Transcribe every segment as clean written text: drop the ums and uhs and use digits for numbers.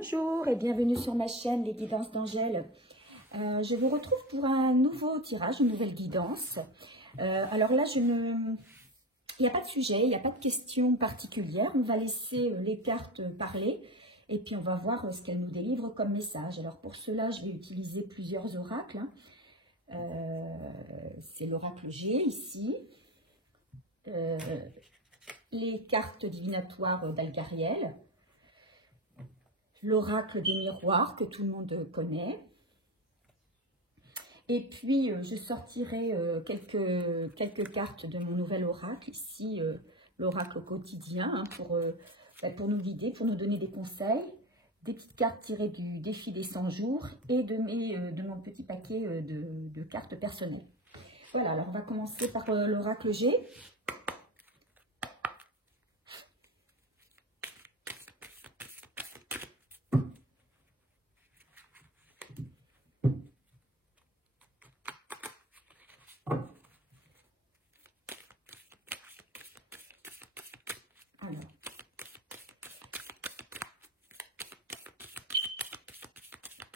Bonjour et bienvenue sur ma chaîne Les Guidances d'Angèle. Je vous retrouve pour un nouveau tirage, une nouvelle guidance. Alors là, il n'y a pas de sujet, il n'y a pas de question particulière. On va laisser les cartes parler et puis on va voir ce qu'elles nous délivrent comme message. Alors pour cela, je vais utiliser plusieurs oracles. C'est l'oracle G ici. Les cartes divinatoires d'Algariel. L'oracle des miroirs que tout le monde connaît. Et puis, je sortirai quelques cartes de mon nouvel oracle, ici, l'oracle quotidien, pour nous guider, pour nous donner des conseils, des petites cartes tirées du défi des 100 jours et de mon petit paquet de cartes personnelles. Voilà, alors on va commencer par l'oracle G. Alors,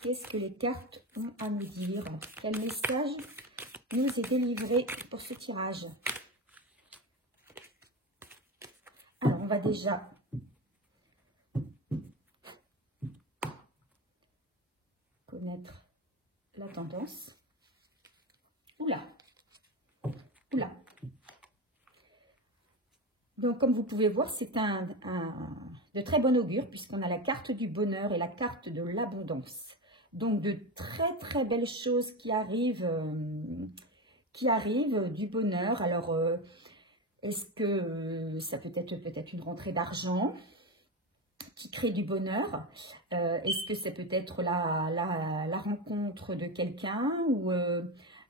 qu'est-ce que les cartes ont à nous dire? Quel message nous est délivré pour ce tirage? Alors, on va déjà connaître la tendance. Oula! Oula! Donc, comme vous pouvez voir, c'est de très bon augure puisqu'on a la carte du bonheur et la carte de l'abondance. Donc, de très, très belles choses qui arrivent du bonheur. Alors, est-ce que ça peut être une rentrée d'argent qui crée du bonheur? Est-ce que ça peut être la rencontre de quelqu'un ou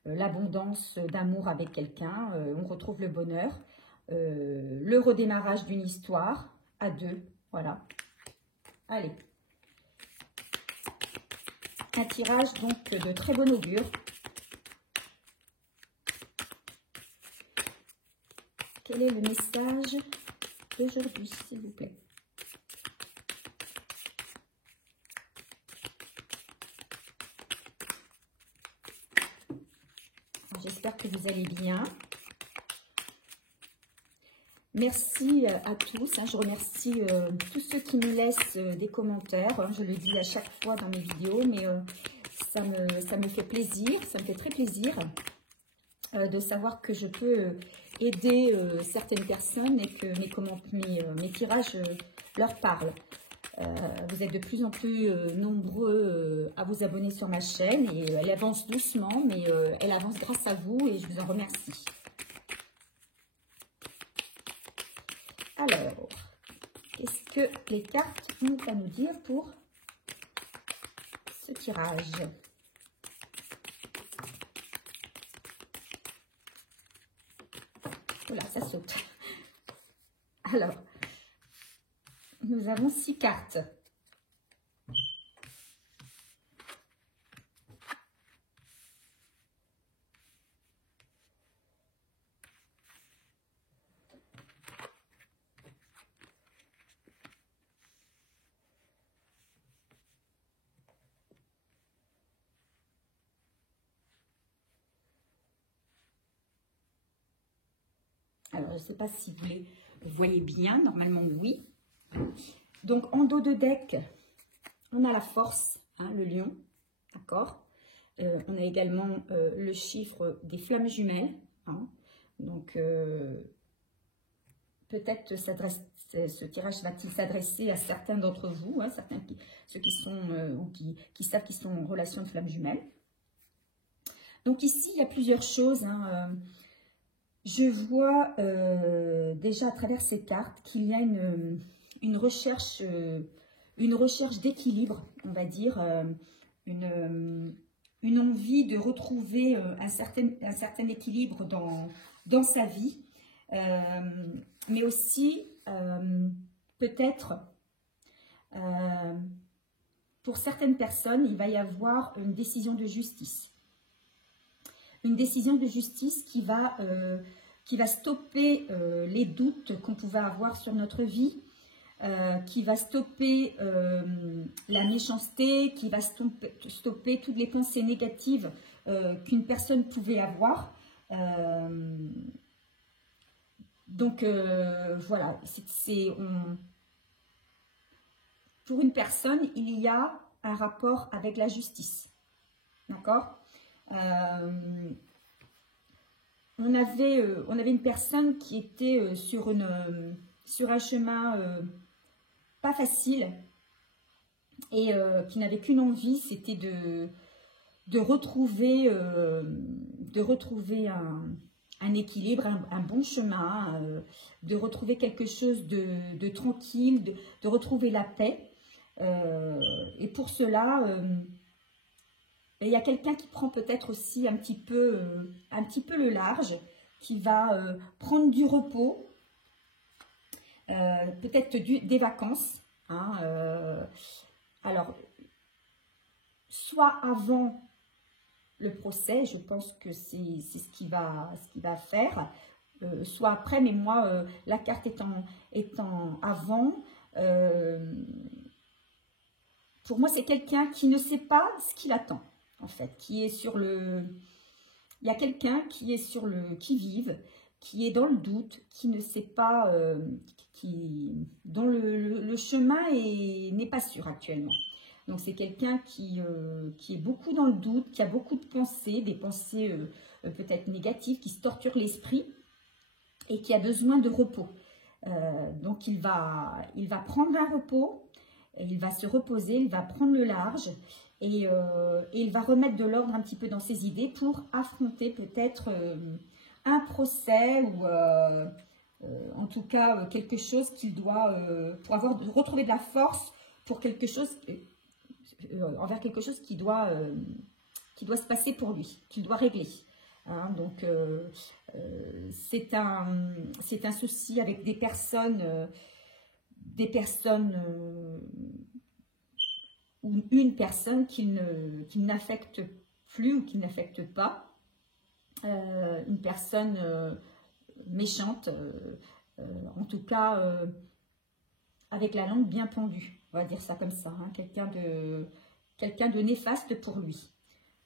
l'abondance d'amour avec quelqu'un? On retrouve le bonheur. Le redémarrage d'une histoire à deux, voilà. Allez. Un tirage donc de très bon augure. Quel est le message d'aujourd'hui, s'il vous plaît? J'espère que vous allez bien. Merci à tous, je remercie tous ceux qui nous laissent des commentaires, je le dis à chaque fois dans mes vidéos, mais ça me fait plaisir, ça me fait très plaisir de savoir que je peux aider certaines personnes et que mes tirages leur parlent. Vous êtes de plus en plus nombreux à vous abonner sur ma chaîne et elle avance doucement, mais elle avance grâce à vous et je vous en remercie. Alors, qu'est-ce que les cartes ont à nous dire pour ce tirage? Oula, ça saute. Alors, nous avons 6 cartes. Alors, je ne sais pas si vous voyez bien, normalement oui. Donc, en dos de deck, on a la force, le lion, d'accord. On a également le chiffre des flammes jumelles. Donc, peut-être ce tirage va-t-il s'adresser à certains d'entre vous, ceux qui sont ou qui savent qu'ils sont en relation de flammes jumelles. Donc ici, il y a plusieurs choses. Je vois déjà à travers ces cartes qu'il y a une recherche d'équilibre, on va dire, une envie de retrouver un certain équilibre dans sa vie, mais aussi peut-être pour certaines personnes, il va y avoir une décision de justice. Une décision de justice qui va stopper les doutes qu'on pouvait avoir sur notre vie, qui va stopper la méchanceté, qui va stopper toutes les pensées négatives qu'une personne pouvait avoir. Donc, voilà, pour une personne, il y a un rapport avec la justice. D'accord? On avait une personne qui était sur un chemin pas facile et qui n'avait qu'une envie, c'était de retrouver un équilibre, un bon chemin, de retrouver quelque chose de tranquille, de retrouver la paix. Et pour cela, il y a quelqu'un qui prend peut-être aussi un petit peu le large, qui va prendre du repos, peut-être des vacances. Hein, alors, soit avant le procès, je pense que c'est ce qu'il va faire, soit après, mais moi, la carte étant avant, pour moi, c'est quelqu'un qui ne sait pas ce qu'il attend, en fait, qui est sur le... Il y a quelqu'un qui est sur le qui-vive, qui est dans le doute, qui ne sait pas, dont le chemin n'est pas sûr actuellement. Donc, c'est quelqu'un qui est beaucoup dans le doute, qui a beaucoup de pensées, des pensées peut-être négatives, qui se torturent l'esprit et qui a besoin de repos. Donc, il va prendre un repos, et il va se reposer, il va prendre le large et il va remettre de l'ordre un petit peu dans ses idées pour affronter peut-être un procès ou en tout cas quelque chose qu'il doit, pour retrouver de la force pour quelque chose... envers quelque chose qui doit se passer pour lui, qu'il doit régler. Hein, donc, c'est un souci avec des personnes ou une personne qui n'affecte plus ou qui n'affecte pas, une personne méchante, en tout cas avec la langue bien pendue. On va dire ça comme ça, hein, quelqu'un de néfaste pour lui.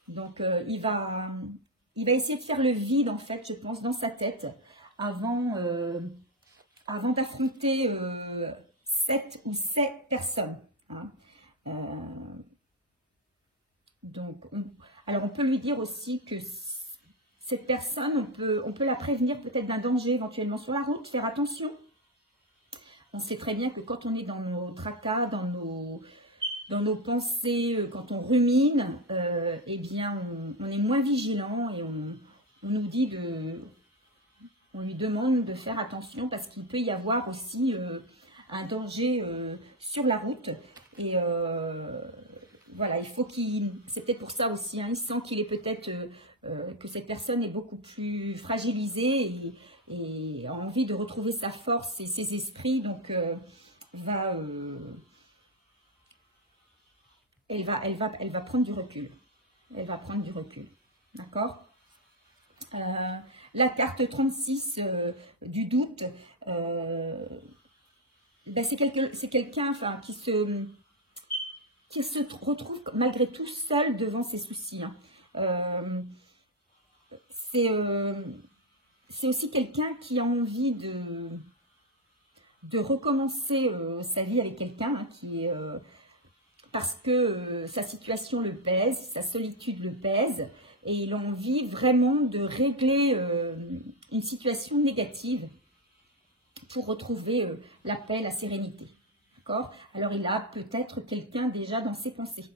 Donc, il va essayer de faire le vide, en fait, je pense, dans sa tête, avant d'affronter 7 ou 7 personnes. Hein. Donc, alors, on peut lui dire aussi que cette personne, on peut la prévenir peut-être d'un danger éventuellement sur la route, faire attention. On sait très bien que quand on est dans nos tracas, dans nos pensées, quand on rumine, eh bien, on est moins vigilant et on lui demande de faire attention parce qu'il peut y avoir aussi un danger sur la route. Et voilà, il faut c'est peut-être pour ça aussi, hein, il sent qu'il est peut-être que cette personne est beaucoup plus fragilisée et a envie de retrouver sa force et ses esprits, donc elle va prendre du recul. Elle va prendre du recul. D'accord? La carte 36 du doute, ben c'est quelqu'un enfin, qui se retrouve malgré tout seul devant ses soucis. Hein. C'est aussi quelqu'un qui a envie de recommencer sa vie avec quelqu'un, hein, parce que sa situation le pèse, sa solitude le pèse, et il a envie vraiment de régler une situation négative pour retrouver la paix, la sérénité. D'accord? Alors il a peut-être quelqu'un déjà dans ses pensées.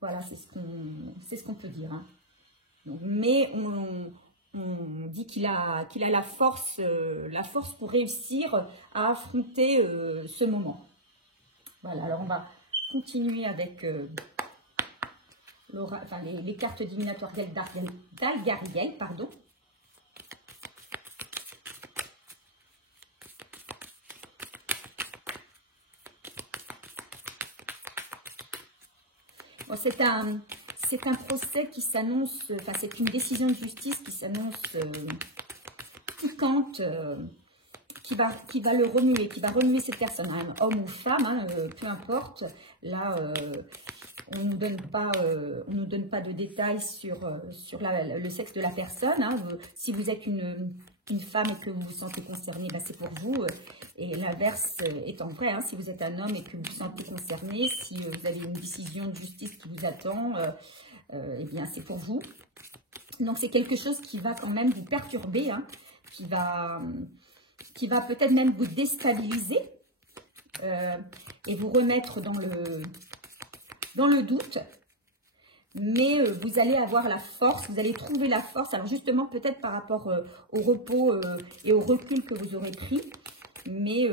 Voilà, c'est ce qu'on peut dire. Hein. Donc, mais on dit qu'il a la force pour réussir à affronter ce moment. Voilà, alors on va continuer avec les cartes divinatoires d'Algariel, pardon. Bon, c'est un procès qui s'annonce, enfin c'est une décision de justice qui s'annonce piquante, qui va le remuer, qui va remuer cette personne, hein, homme ou femme, hein, peu importe. Là, on nous donne pas de détails sur le sexe de la personne. Hein. Si vous êtes une femme et que vous vous sentez concerné, ben c'est pour vous. Et l'inverse étant vrai, hein, si vous êtes un homme et que vous vous sentez concerné, si vous avez une décision de justice qui vous attend, eh bien c'est pour vous. Donc c'est quelque chose qui va quand même vous perturber, hein, qui va peut-être même vous déstabiliser et vous remettre dans le doute. Mais vous allez avoir la force, vous allez trouver la force. Alors justement, peut-être par rapport au repos et au recul que vous aurez pris, mais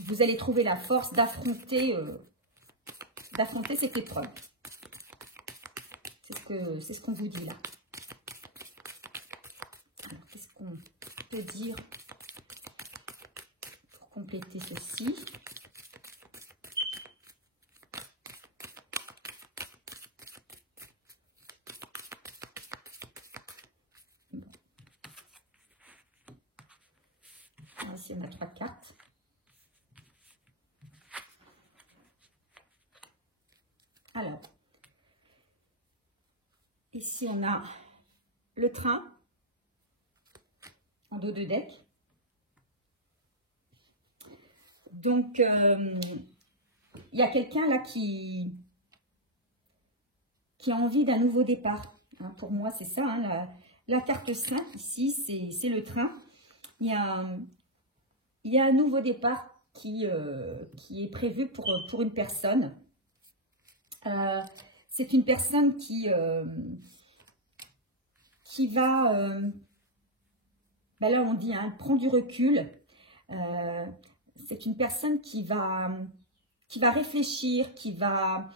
vous allez trouver la force d'affronter cette épreuve. C'est ce qu'on vous dit là. Alors, qu'est-ce qu'on peut dire pour compléter ceci? Ici, on a 3 cartes. Alors, ici, on a le train en dos de deck. Donc, il y a quelqu'un là qui a envie d'un nouveau départ. Hein, pour moi, c'est ça. Hein, la carte 5, ici, c'est le train. Il y a un nouveau départ qui est prévu pour une personne. C'est une personne qui va, ben là on dit, hein, prend du recul. C'est une personne qui va réfléchir, qui va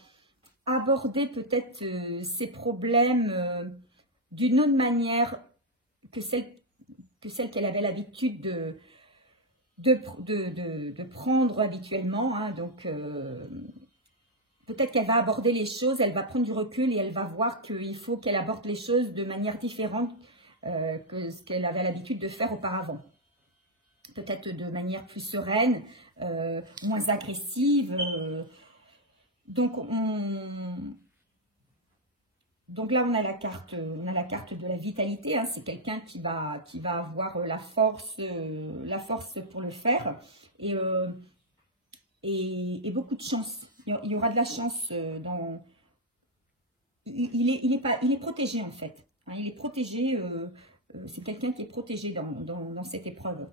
aborder peut-être ses problèmes d'une autre manière que celle qu'elle avait l'habitude de prendre habituellement. Hein, donc, peut-être qu'elle va aborder les choses, elle va prendre du recul et elle va voir qu'il faut qu'elle aborde les choses de manière différente que ce qu'elle avait l'habitude de faire auparavant. Peut-être de manière plus sereine, moins agressive. Donc là, on a la carte de la vitalité. Hein, c'est quelqu'un qui va avoir la force pour le faire et beaucoup de chance. Il y aura de la chance dans. Il est protégé en fait. Hein, il est protégé. C'est quelqu'un qui est protégé dans cette épreuve.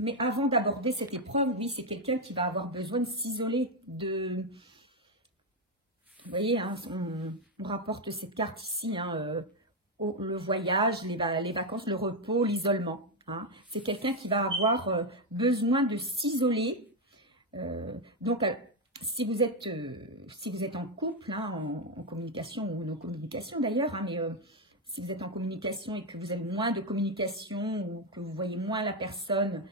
Mais avant d'aborder cette épreuve, oui, c'est quelqu'un qui va avoir besoin de s'isoler. Vous voyez, hein, on rapporte cette carte ici, hein, le voyage, les vacances, le repos, l'isolement. Hein. C'est quelqu'un qui va avoir besoin de s'isoler. Donc, si vous êtes en couple, hein, en communication ou non communication d'ailleurs, hein, mais si vous êtes en communication et que vous avez moins de communication ou que vous voyez moins la personne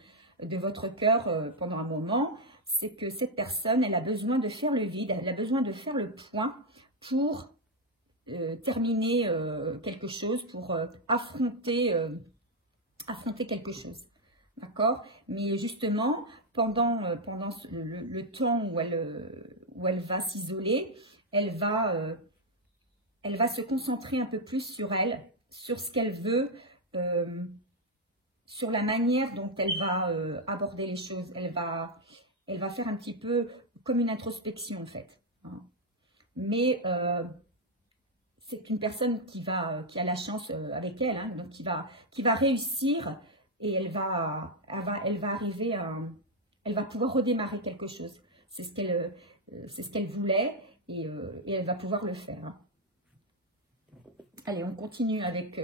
de votre cœur pendant un moment, c'est que cette personne, elle a besoin de faire le vide, elle a besoin de faire le point pour terminer quelque chose, pour affronter quelque chose. D'accord? Mais justement, pendant le temps où elle va s'isoler, elle va se concentrer un peu plus sur elle, sur ce qu'elle veut, sur la manière dont elle va aborder les choses. Elle va faire un petit peu comme une introspection en fait. Hein. Mais c'est une personne qui a la chance avec elle, hein, donc qui va réussir et elle va arriver à, elle va pouvoir redémarrer quelque chose. C'est ce qu'elle voulait et elle va pouvoir le faire. Hein. Allez, on continue avec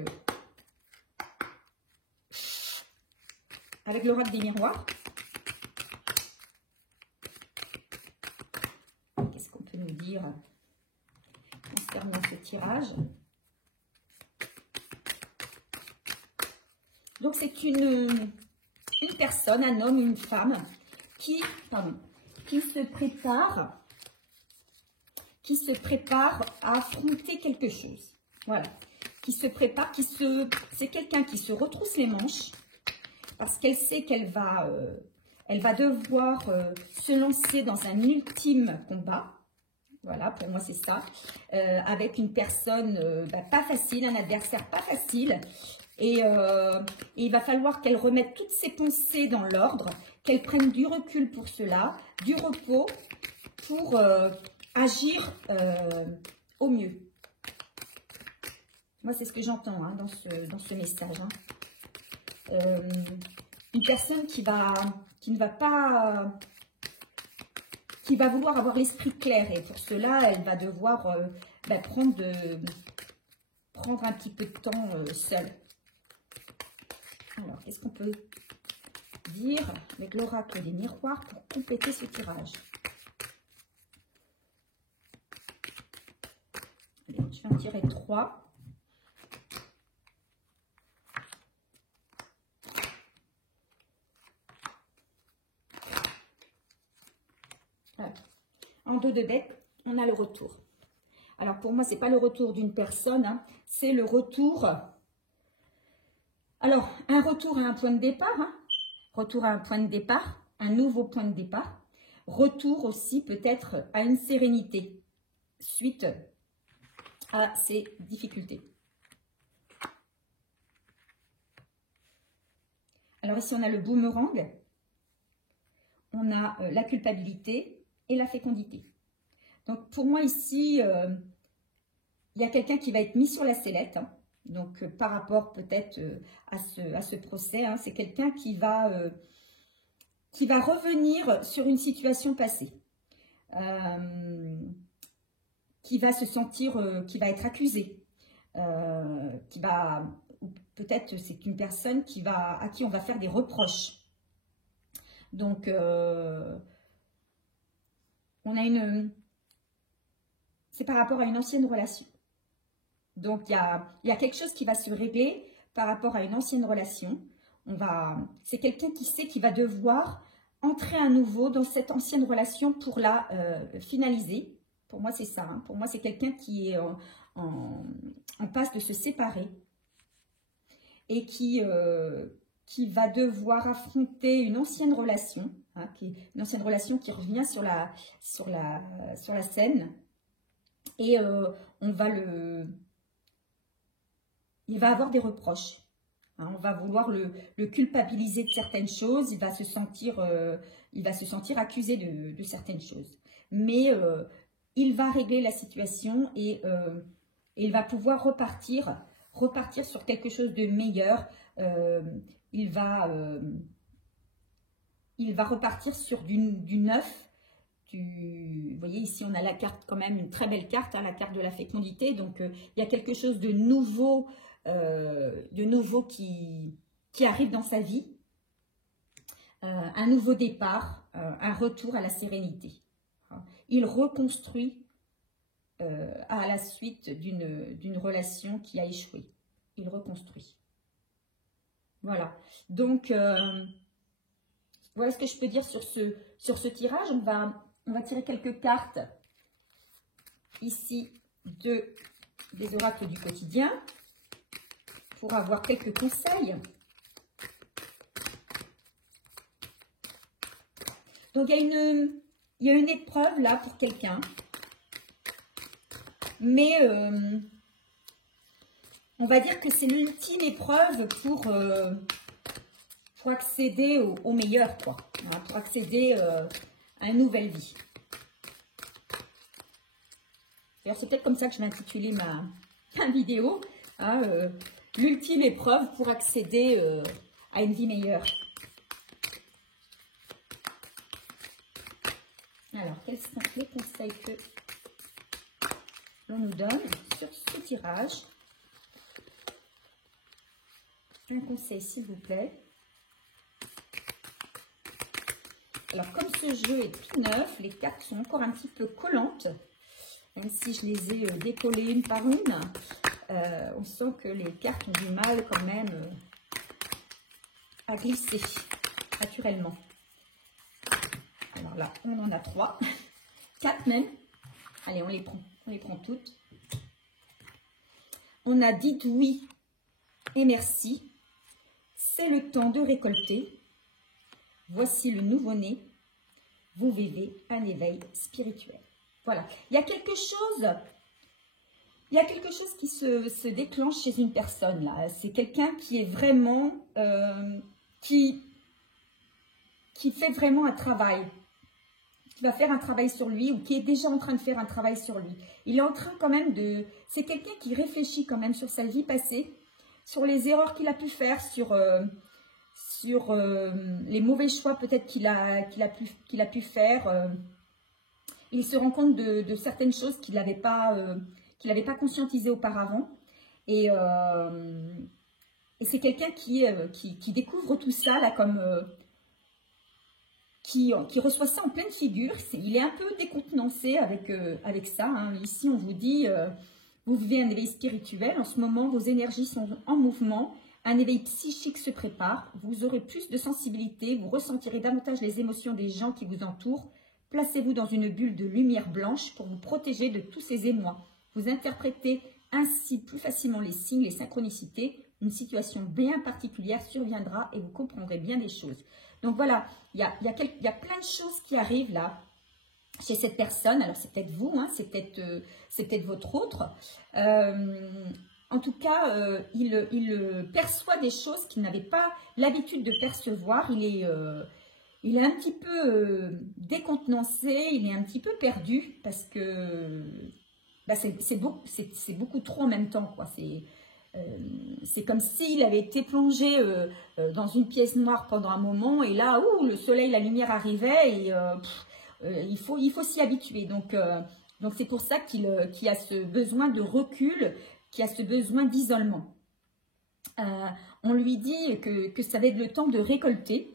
l'oracle des miroirs. Qu'est-ce qu'on peut nous dire concernant ce tirage? Donc, c'est une personne, un homme, une femme qui se prépare à affronter quelque chose. Voilà. qui se prépare, c'est quelqu'un qui se retrousse les manches parce qu'elle sait qu'elle va, elle va devoir se lancer dans un ultime combat. Voilà, pour moi c'est ça, avec une personne pas facile, un adversaire pas facile. Et il va falloir qu'elle remette toutes ses pensées dans l'ordre, qu'elle prenne du recul pour cela, du repos pour agir au mieux. Moi, c'est ce que j'entends hein, dans ce message. Hein. Une personne qui va vouloir avoir l'esprit clair. Et pour cela, elle va devoir prendre un petit peu de temps seule. Alors, qu'est-ce qu'on peut dire avec l'oracle des miroirs pour compléter ce tirage? Allez, je vais en tirer 3. Voilà. En dos de bête, on a le retour. Alors, pour moi, ce n'est pas le retour d'une personne, hein, c'est le retour... Alors, un retour à un point de départ, hein, retour à un point de départ, un nouveau point de départ, retour aussi peut-être à une sérénité suite à ces difficultés. Alors ici, on a le boomerang, on a la culpabilité et la fécondité. Donc pour moi ici, il y a quelqu'un qui va être mis sur la sellette, hein. Donc, par rapport peut-être à ce procès, hein, c'est quelqu'un qui va revenir sur une situation passée, qui va se sentir, qui va être accusé, peut-être c'est une personne à qui on va faire des reproches. Donc, c'est par rapport à une ancienne relation. Donc, il y a quelque chose qui va se régler par rapport à une ancienne relation. C'est quelqu'un qui sait qu'il va devoir entrer à nouveau dans cette ancienne relation pour la finaliser. Pour moi, c'est ça. Hein. Pour moi, c'est quelqu'un qui est en passe de se séparer et qui va devoir affronter une ancienne relation, hein, une ancienne relation qui revient sur la scène. Et il va avoir des reproches. Hein, on va vouloir le culpabiliser de certaines choses. Il va se sentir accusé de certaines choses. Mais il va régler la situation et il va pouvoir repartir sur quelque chose de meilleur. Il va repartir sur du neuf. Vous voyez, ici, on a la carte quand même, une très belle carte, hein, la carte de la fécondité. Donc, il y a quelque chose de nouveau qui arrive dans sa vie. Un nouveau départ, un retour à la sérénité. Il reconstruit à la suite d'une relation qui a échoué. Il reconstruit. Voilà. Donc, voilà ce que je peux dire sur ce tirage. On va tirer quelques cartes ici des oracles du quotidien pour avoir quelques conseils. Donc, il y a une épreuve là pour quelqu'un. Mais on va dire que c'est l'ultime épreuve pour accéder au meilleur, quoi. Voilà, pour accéder à une nouvelle vie. D'ailleurs, c'est peut-être comme ça que je vais intituler ma vidéo. Hein, l'ultime épreuve pour accéder à une vie meilleure. Alors, quels sont les conseils que l'on nous donne sur ce tirage? Un conseil, s'il vous plaît. Alors, comme ce jeu est tout neuf, les cartes sont encore un petit peu collantes. Même si je les ai décollées une par une, on sent que les cartes ont du mal quand même à glisser naturellement. Alors là, on en a 3, 4 même. Allez, on les prend toutes. On a dit oui et merci. C'est le temps de récolter. Voici le nouveau-né. Vous vivez un éveil spirituel. Voilà. Il y a quelque chose qui se déclenche chez une personne là. C'est quelqu'un qui est vraiment, qui fait vraiment un travail, qui va faire un travail sur lui ou qui est déjà en train de faire un travail sur lui. Il est en train quand même de... C'est quelqu'un qui réfléchit quand même sur sa vie passée, sur les erreurs qu'il a pu faire, sur les mauvais choix peut-être qu'il a pu faire. Il se rend compte de certaines choses qu'il n'avait pas conscientisées auparavant. Et c'est quelqu'un qui découvre tout ça là comme... Qui reçoit ça en pleine figure. Il est un peu décontenancé avec ça. Hein. Ici, on vous dit, vous vivez un éveil spirituel. En ce moment, vos énergies sont en mouvement. Un éveil psychique se prépare. Vous aurez plus de sensibilité. Vous ressentirez davantage les émotions des gens qui vous entourent. Placez-vous dans une bulle de lumière blanche pour vous protéger de tous ces émois. Vous interprétez ainsi plus facilement les signes, les synchronicités. Une situation bien particulière surviendra et vous comprendrez bien des choses. Donc voilà, il y a plein de choses qui arrivent là chez cette personne. Alors c'est peut-être vous, hein, c'est peut-être votre autre. En tout cas, il perçoit des choses qu'il n'avait pas l'habitude de percevoir. Il est un petit peu décontenancé, il est un petit peu perdu parce que bah, c'est beaucoup trop en même temps, quoi. C'est comme s'il avait été plongé dans une pièce noire pendant un moment et là, le soleil, la lumière arrivait et il faut s'y habituer. Donc c'est pour ça qu'il a ce besoin de recul, qu'il a ce besoin d'isolement. On lui dit que ça va être le temps de récolter.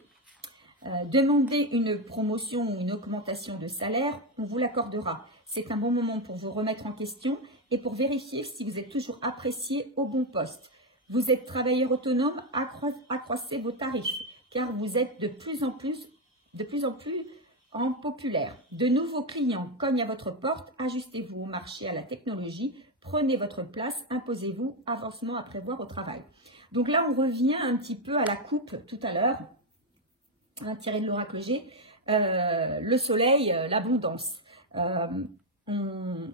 Demandez une promotion ou une augmentation de salaire, on vous l'accordera. C'est un bon moment pour vous remettre en question et pour vérifier si vous êtes toujours apprécié au bon poste. Vous êtes travailleur autonome, accroissez vos tarifs, car vous êtes de plus en plus populaire. De nouveaux clients cognent à votre porte, ajustez-vous au marché, à la technologie, prenez votre place, imposez-vous, avancement à prévoir au travail. Donc là, on revient un petit peu à la coupe tout à l'heure, tiré de l'oracle G, le soleil, l'abondance.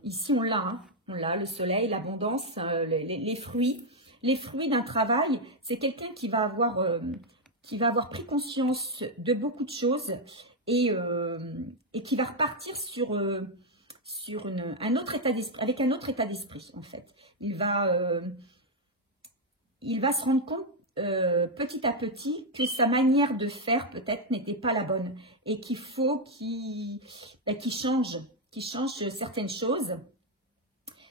Ici, on l'a, hein. On l'a, le soleil, l'abondance, les fruits. Les fruits d'un travail, c'est quelqu'un qui va avoir pris conscience de beaucoup de choses et qui va repartir sur un autre état d'esprit, avec un autre état d'esprit, en fait. Il va se rendre compte petit à petit que sa manière de faire peut-être n'était pas la bonne et qu'il faut qu'il change certaines choses,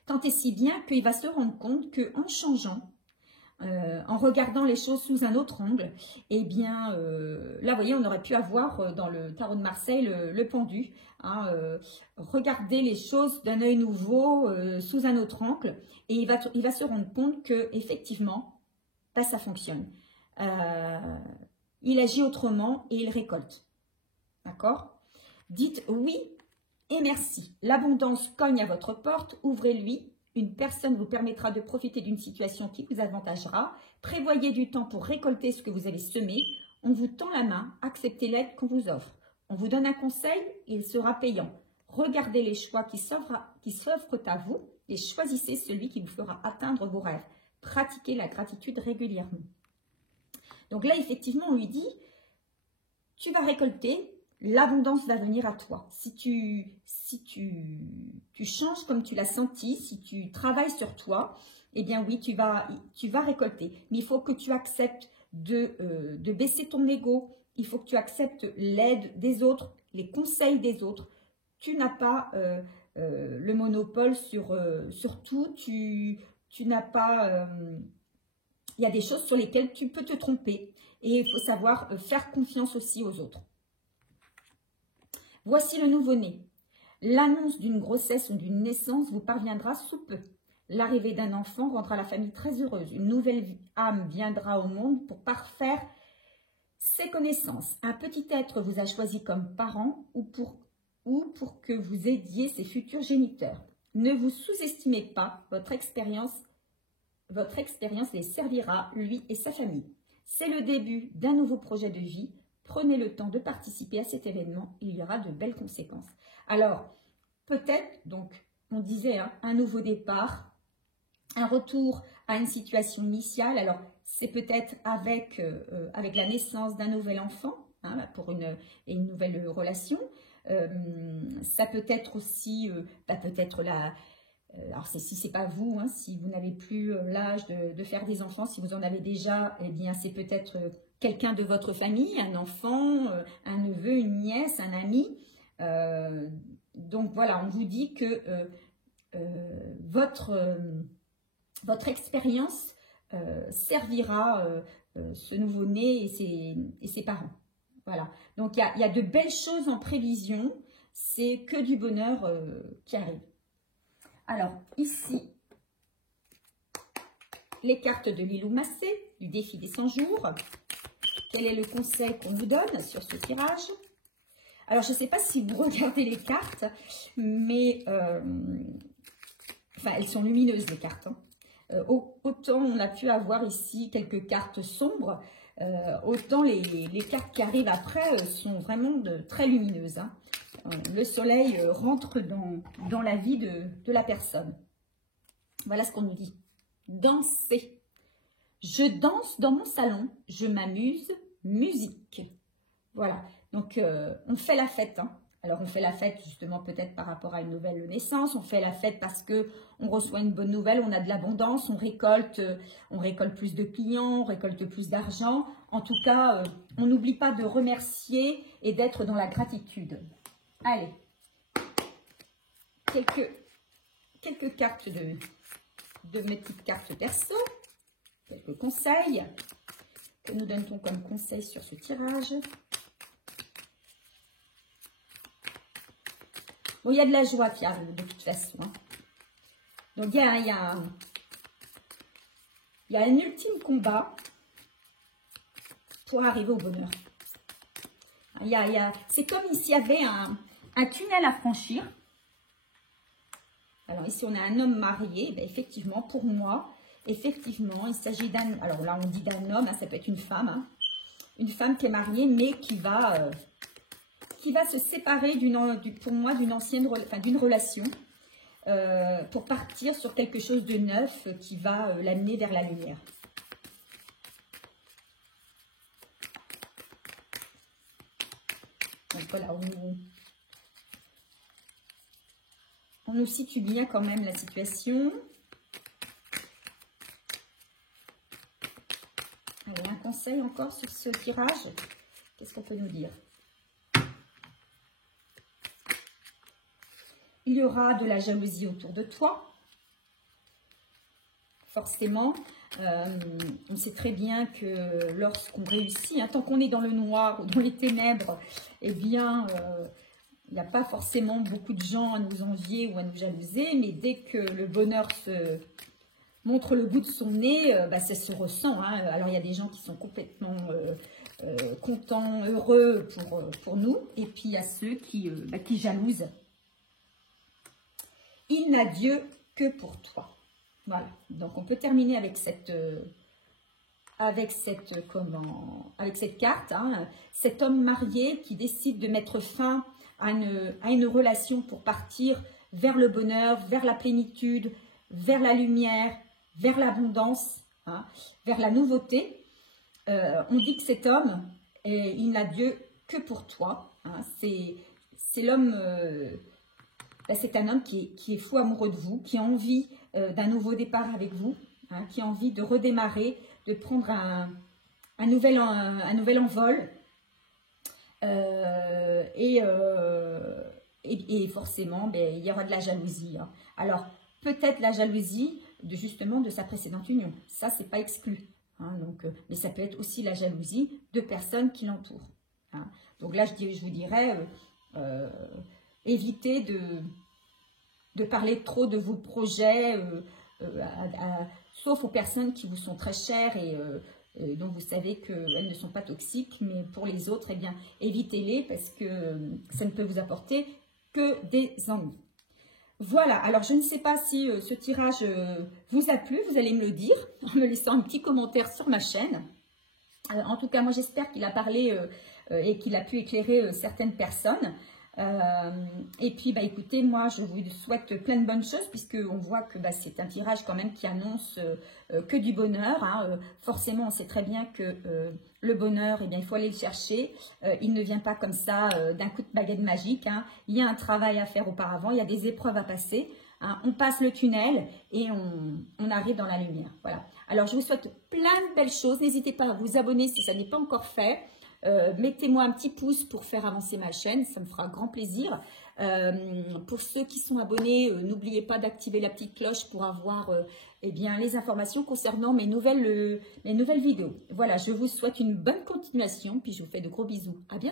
tant et si bien qu'il va se rendre compte qu'en changeant, en regardant les choses sous un autre angle, eh bien, là, vous voyez, on aurait pu avoir dans le tarot de Marseille le pendu, hein, regarder les choses d'un œil nouveau, sous un autre angle, et il va se rendre compte que effectivement, ça fonctionne. Il agit autrement et il récolte. D'accord? Dites oui et merci. L'abondance cogne à votre porte, ouvrez-lui. Une personne vous permettra de profiter d'une situation qui vous avantagera. Prévoyez du temps pour récolter ce que vous avez semé. On vous tend la main, acceptez l'aide qu'on vous offre. On vous donne un conseil, il sera payant. Regardez les choix qui s'offrent à vous et choisissez celui qui vous fera atteindre vos rêves. Pratiquez la gratitude régulièrement. Donc là, effectivement, on lui dit, tu vas récolter, l'abondance va venir à toi. Si tu changes comme tu l'as senti, si tu travailles sur toi, eh bien oui, tu vas récolter. Mais il faut que tu acceptes de baisser ton ego. Il faut que tu acceptes l'aide des autres, les conseils des autres. Tu n'as pas le monopole sur tout. Tu n'as pas... il y a des choses sur lesquelles tu peux te tromper. Et il faut savoir faire confiance aussi aux autres. Voici le nouveau-né. L'annonce d'une grossesse ou d'une naissance vous parviendra sous peu. L'arrivée d'un enfant rendra la famille très heureuse. Une nouvelle âme viendra au monde pour parfaire ses connaissances. Un petit être vous a choisi comme parent ou pour que vous aidiez ses futurs géniteurs. Ne vous sous-estimez pas, votre expérience votre expérience les servira, lui et sa famille. C'est le début d'un nouveau projet de vie. Prenez le temps de participer à cet événement. Il y aura de belles conséquences. Alors, peut-être, donc, on disait, hein, un nouveau départ, un retour à une situation initiale. Alors, c'est peut-être avec la naissance d'un nouvel enfant, hein, pour une nouvelle relation. Ça peut être aussi, peut-être la... alors, si ce n'est pas vous, hein, si vous n'avez plus l'âge de faire des enfants, si vous en avez déjà, eh bien, c'est peut-être quelqu'un de votre famille, un enfant, un neveu, une nièce, un ami. Donc, voilà, on vous dit que votre expérience servira ce nouveau-né et ses parents. Voilà. Donc, il y a de belles choses en prévision. C'est que du bonheur qui arrive. Alors, ici, les cartes de Lilou Massé, du défi des 100 jours. Quel est le conseil qu'on vous donne sur ce tirage? Alors, je ne sais pas si vous regardez les cartes, mais enfin, elles sont lumineuses, les cartes. Hein. Autant on a pu avoir ici quelques cartes sombres, autant les cartes qui arrivent après sont vraiment très lumineuses. Hein. Le soleil rentre dans la vie de la personne. Voilà ce qu'on nous dit. Danser. Je danse dans mon salon, je m'amuse, musique. Voilà, donc on fait la fête. Hein. Alors on fait la fête justement peut-être par rapport à une nouvelle naissance, on fait la fête parce qu'on reçoit une bonne nouvelle, on a de l'abondance, on récolte plus de clients, on récolte plus d'argent. En tout cas, on n'oublie pas de remercier et d'être dans la gratitude. Allez, quelques cartes de mes petites cartes perso, quelques conseils. Que nous donne-t-on comme conseil sur ce tirage? Bon, il y a de la joie qui arrive de toute façon. Hein. Donc, il y a un ultime combat pour arriver au bonheur. C'est comme s'il y avait un tunnel à franchir. Alors ici, on a un homme marié. Ben, effectivement, pour moi, effectivement, il s'agit d'un... Alors là, on dit d'un homme, hein, ça peut être une femme. Hein, une femme qui est mariée, mais qui va se séparer, pour moi, d'une relation. Pour partir sur quelque chose de neuf qui va l'amener vers la lumière. Donc voilà, on nous situe bien quand même la situation. Alors, un conseil encore sur ce tirage. Qu'est-ce qu'on peut nous dire? Il y aura de la jalousie autour de toi. Forcément, on sait très bien que lorsqu'on réussit, hein, tant qu'on est dans le noir ou dans les ténèbres, eh bien, il n'y a pas forcément beaucoup de gens à nous envier ou à nous jalouser, mais dès que le bonheur se montre le bout de son nez, ça se ressent. Hein. Alors, il y a des gens qui sont complètement contents, heureux pour nous, et puis il y a ceux qui jalousent. Il n'a Dieu que pour toi. Voilà, donc on peut terminer avec cette carte, hein, cet homme marié qui décide de mettre fin à une relation pour partir vers le bonheur, vers la plénitude, vers la lumière, vers l'abondance, hein, vers la nouveauté. On dit que cet homme, il n'a Dieu que pour toi. Hein, c'est l'homme... c'est un homme qui est fou amoureux de vous, qui a envie d'un nouveau départ avec vous, hein, qui a envie de redémarrer, de prendre un nouvel envol. Et forcément, il y aura de la jalousie. Hein. Alors, peut-être la jalousie de sa précédente union. Ça, c'est pas exclu. Hein, donc, mais ça peut être aussi la jalousie de personnes qui l'entourent. Hein. Donc là, je vous dirais... évitez de parler trop de vos projets, sauf aux personnes qui vous sont très chères et dont vous savez qu'elles ne sont pas toxiques. Mais pour les autres, eh bien, évitez-les parce que ça ne peut vous apporter que des ennuis. Voilà, alors je ne sais pas si ce tirage vous a plu, vous allez me le dire en me laissant un petit commentaire sur ma chaîne. En tout cas, moi j'espère qu'il a parlé et qu'il a pu éclairer certaines personnes. Et puis, bah, écoutez, moi je vous souhaite plein de bonnes choses puisqu'on voit que bah, c'est un tirage quand même qui annonce que du bonheur. Hein. Forcément, on sait très bien que le bonheur, eh bien, il faut aller le chercher. Il ne vient pas comme ça d'un coup de baguette magique. Hein. Il y a un travail à faire auparavant, il y a des épreuves à passer. Hein. On passe le tunnel et on arrive dans la lumière. Voilà. Alors, je vous souhaite plein de belles choses. N'hésitez pas à vous abonner si ça n'est pas encore fait. Mettez-moi un petit pouce pour faire avancer ma chaîne, ça me fera grand plaisir. Pour ceux qui sont abonnés, n'oubliez pas d'activer la petite cloche pour avoir eh bien, les informations concernant mes nouvelles vidéos. Voilà, je vous souhaite une bonne continuation, puis je vous fais de gros bisous. À bientôt.